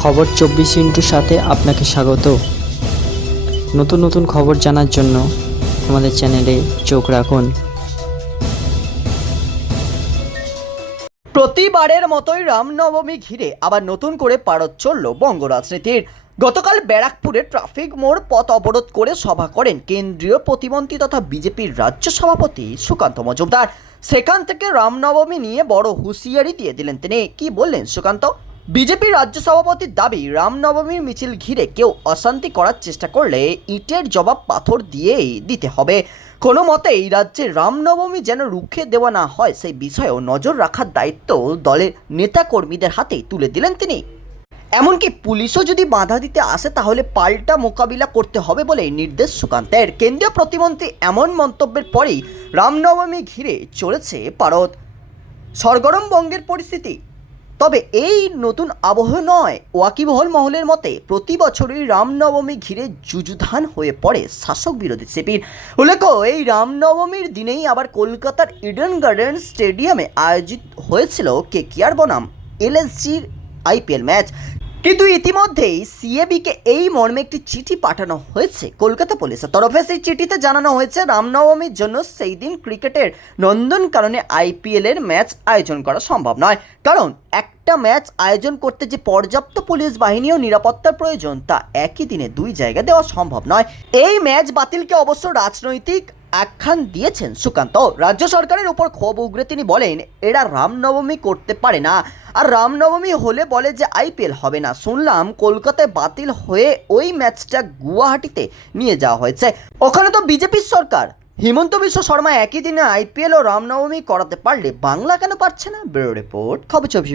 খবর চব্বিশ ইন্টুর সাথে আপনাকে স্বাগত। নতুন নতুন খবর জানার জন্য আমাদের চ্যানেলে চোখ রাখুন। প্রতিবারের মতোই রামনবমী ঘিরে আবার নতুন করে পারদ চলল বঙ্গ রাজনীতির। গতকাল ব্যারাকপুরে ট্রাফিক মোড় পথ অবরোধ করে সভা করেন কেন্দ্রীয় প্রতিমন্ত্রী তথা বিজেপির রাজ্য সভাপতি সুকান্ত মজুমদার। সেখান থেকে রামনবমী নিয়ে বড় হুঁশিয়ারি দিয়ে দিলেন তিনি। কি বললেন সুকান্ত? বিজেপির রাজ্য সভাপতির দাবি, রামনবমীর মিছিল ঘিরে কেউ অশান্তি করার চেষ্টা করলে ইটের জবাব পাথর দিয়েই দিতে হবে। কোনো মতেই রাজ্যে রামনবমী যেন রুখে দেওয়া না হয়, সেই বিষয়েও নজর রাখার দায়িত্ব দলের নেতাকর্মীদের হাতেই তুলে দিলেন তিনি। এমনকি পুলিশও যদি বাধা দিতে আসে, তাহলে পাল্টা মোকাবিলা করতে হবে বলে নির্দেশ সুকান্তের। কেন্দ্রীয় প্রতিমন্ত্রী এমন মন্তব্যের পরেই রামনবমী ঘিরে চলেছে পারদ। সরগরম বঙ্গের পরিস্থিতি। তবে এই নতুন আবহ নয়। ওয়াকিবহল মহলের মতে, প্রতি বছরই রামনবমী ঘিরে যুযুধান হয়ে পড়ে শাসক বিরোধী শিবির। উল্লেখ্য, এই রামনবমীর দিনেই আবার কলকাতার ইডেন গার্ডেন স্টেডিয়ামে আয়োজিত হয়েছিল কে কেয়ার বনাম, এলএসজির আইপিএল ম্যাচ। কিন্তু ইতিমধ্যেই সিএবিকে এই মর্মে একটি চিঠি পাঠানো হয়েছে। কলকাতা পুলিশের তরফে সেই চিঠিতে জানানো হয়েছে, রামনবমীর জন্য সেই দিন ক্রিকেটের নন্দন কারণে আইপিএল এর ম্যাচ আয়োজন করা সম্ভব নয়। কারণ একটা ম্যাচ আয়োজন করতে যে পর্যাপ্ত পুলিশ বাহিনী ও নিরাপত্তার প্রয়োজন, তা একই দিনে দুই জায়গা দেওয়া সম্ভব নয়। এই ম্যাচ বাতিলকে অবশ্য রাজনৈতিক আখ্যান দিয়েছেন সুকান্ত। রাজ্য সরকারের উপর ক্ষোভ উগরে তিনি বলেন, এরা রামনবমী করতে পারে না। আর রামনবমী হলে বলে যে আইপিএল হবে না। শুনলাম কলকাতায় বাতিল হয়ে ওই ম্যাচটা গুয়াহাটিতে নিয়ে যাওয়া হয়েছে। ওখানে তো বিজেপির সরকার। হিমন্ত বিশ্ব শর্মা একই দিনে আইপিএল ও রামনবমী করাতে পারলে বাংলা কেন পারছে না? ব্যুরো রিপোর্ট, খবর চব্বিশ